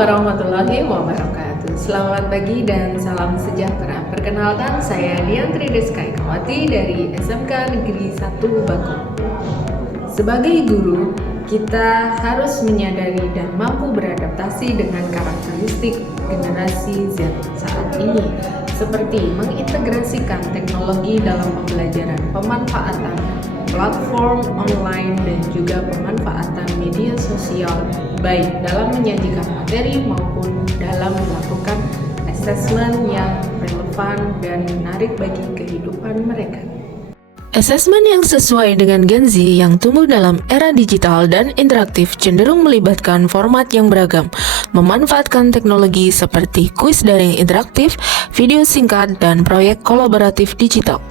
warahmatullahi wabarakatuh. Selamat pagi dan salam sejahtera. Perkenalkan, saya Diantri Deskaikawati dari SMK Negeri 1 Bakung. Sebagai guru, kita harus menyadari dan mampu beradaptasi dengan karakteristik generasi Z saat ini, seperti mengintegrasikan teknologi dalam pembelajaran, pemanfaatan platform online, dan juga pemanfaatan media sosial, baik dalam menyajikan materi maupun dalam melakukan asesmen yang relevan dan menarik bagi kehidupan mereka. Asesmen yang sesuai dengan Gen Z yang tumbuh dalam era digital dan interaktif cenderung melibatkan format yang beragam, memanfaatkan teknologi seperti kuis daring interaktif, video singkat, dan proyek kolaboratif digital.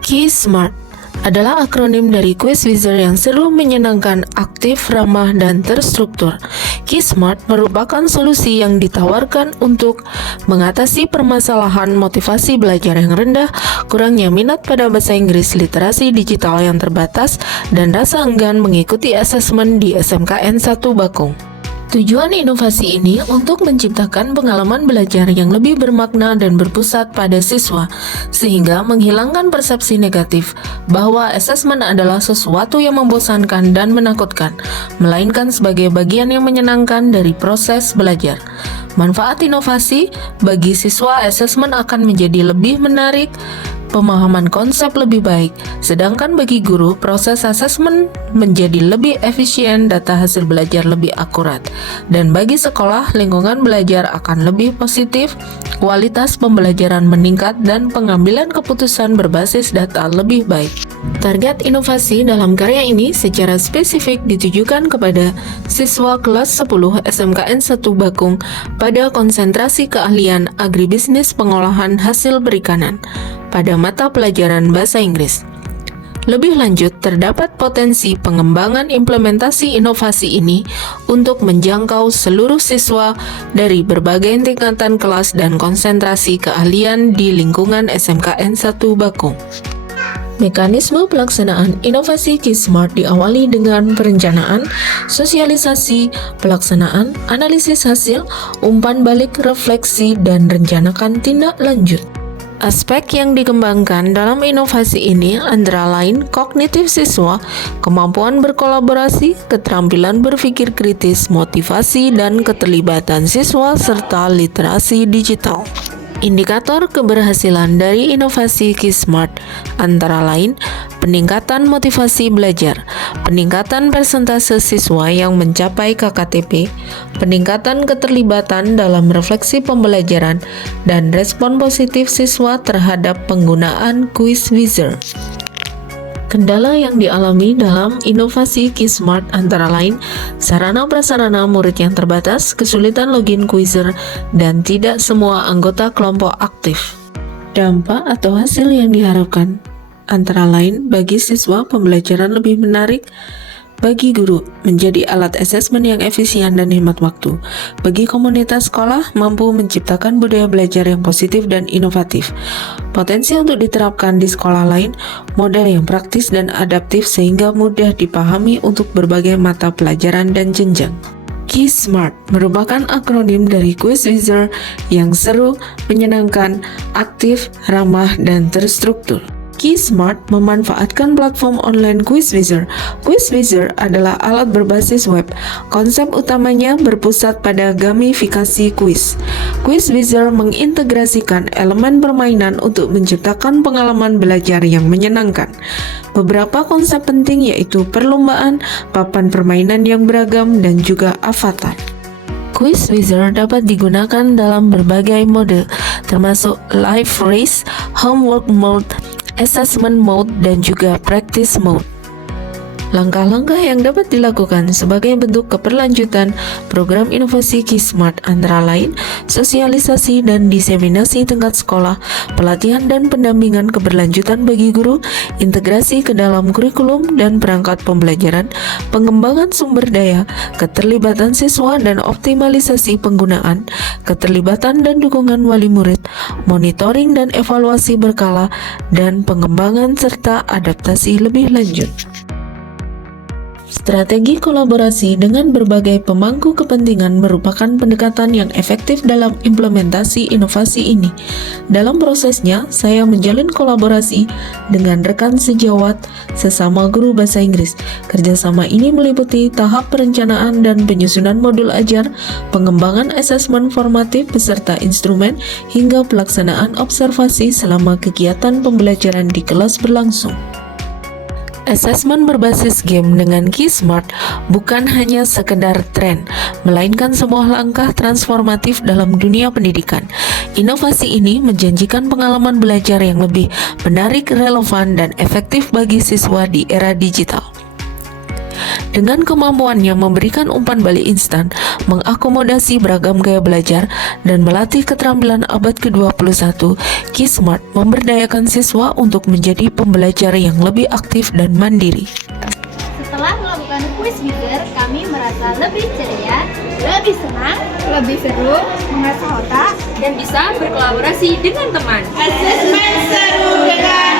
Keysmart adalah akronim dari Quizizzer yang seru, menyenangkan, aktif, ramah, dan terstruktur. Keysmart merupakan solusi yang ditawarkan untuk mengatasi permasalahan motivasi belajar yang rendah, kurangnya minat pada bahasa Inggris, literasi digital yang terbatas, dan rasa enggan mengikuti asesmen di SMKN 1 Bakung. Tujuan inovasi ini untuk menciptakan pengalaman belajar yang lebih bermakna dan berpusat pada siswa, sehingga menghilangkan persepsi negatif bahwa asesmen adalah sesuatu yang membosankan dan menakutkan, melainkan sebagai bagian yang menyenangkan dari proses belajar. Manfaat inovasi bagi siswa, asesmen akan menjadi lebih menarik, pemahaman konsep lebih baik, sedangkan bagi guru, proses asesmen menjadi lebih efisien, data hasil belajar lebih akurat, dan bagi sekolah, lingkungan belajar akan lebih positif, kualitas pembelajaran meningkat, dan pengambilan keputusan berbasis data lebih baik. Target inovasi dalam karya ini secara spesifik ditujukan kepada siswa kelas 10 SMKN 1 Bakung pada konsentrasi keahlian agribisnis pengolahan hasil perikanan pada mata pelajaran bahasa Inggris. Lebih lanjut, terdapat potensi pengembangan implementasi inovasi ini untuk menjangkau seluruh siswa dari berbagai tingkatan kelas dan konsentrasi keahlian di lingkungan SMKN 1 Bakung. Mekanisme pelaksanaan inovasi Keysmart diawali dengan perencanaan, sosialisasi, pelaksanaan, analisis hasil, umpan balik, refleksi, dan rencanakan tindak lanjut. Aspek yang dikembangkan dalam inovasi ini antara lain kognitif siswa, kemampuan berkolaborasi, keterampilan berpikir kritis, motivasi dan keterlibatan siswa, serta literasi digital. Indikator keberhasilan dari inovasi Keysmart antara lain peningkatan motivasi belajar, peningkatan persentase siswa yang mencapai KKTP, peningkatan keterlibatan dalam refleksi pembelajaran, dan respon positif siswa terhadap penggunaan Quizizzer. Kendala yang dialami dalam inovasi Keysmart antara lain sarana prasarana murid yang terbatas, kesulitan login Quizizzer, dan tidak semua anggota kelompok aktif. Dampak atau hasil yang diharapkan antara lain bagi siswa pembelajaran lebih menarik, bagi guru menjadi alat asesmen yang efisien dan hemat waktu, bagi komunitas sekolah mampu menciptakan budaya belajar yang positif dan inovatif, potensi untuk diterapkan di sekolah lain, model yang praktis dan adaptif sehingga mudah dipahami untuk berbagai mata pelajaran dan jenjang. Keysmart merupakan akronim dari Quizizzer yang seru, menyenangkan, aktif, ramah, dan terstruktur. Keysmart memanfaatkan platform online Quizizzer. Quizizzer adalah alat berbasis web. Konsep utamanya berpusat pada gamifikasi kuis. Quizizzer mengintegrasikan elemen permainan untuk menciptakan pengalaman belajar yang menyenangkan. Beberapa konsep penting yaitu perlombaan, papan permainan yang beragam, dan juga avatar. Quizizzer dapat digunakan dalam berbagai mode, termasuk live race, homework mode, assessment mode, dan juga practice mode. Langkah-langkah yang dapat dilakukan sebagai bentuk keberlanjutan program inovasi Keysmart antara lain sosialisasi dan diseminasi tingkat sekolah, pelatihan dan pendampingan keberlanjutan bagi guru, integrasi ke dalam kurikulum dan perangkat pembelajaran, pengembangan sumber daya, keterlibatan siswa dan optimalisasi penggunaan, keterlibatan dan dukungan wali murid, monitoring dan evaluasi berkala, dan pengembangan serta adaptasi lebih lanjut. Strategi kolaborasi dengan berbagai pemangku kepentingan merupakan pendekatan yang efektif dalam implementasi inovasi ini. Dalam prosesnya, saya menjalin kolaborasi dengan rekan sejawat sesama guru bahasa Inggris. Kerjasama ini meliputi tahap perencanaan dan penyusunan modul ajar, pengembangan asesmen formatif beserta instrumen, hingga pelaksanaan observasi selama kegiatan pembelajaran di kelas berlangsung. Asesmen berbasis game dengan KeySmart bukan hanya sekedar tren, melainkan sebuah langkah transformatif dalam dunia pendidikan. Inovasi ini menjanjikan pengalaman belajar yang lebih menarik, relevan, dan efektif bagi siswa di era digital. Dengan kemampuannya memberikan umpan balik instan, mengakomodasi beragam gaya belajar, dan melatih keterampilan abad ke-21, KeySmart memberdayakan siswa untuk menjadi pembelajar yang lebih aktif dan mandiri. Setelah melakukan kuis bigger, kami merasa lebih ceria, lebih senang, lebih seru, mengasah otak, Dan bisa berkolaborasi dengan teman. asesmen seru dengan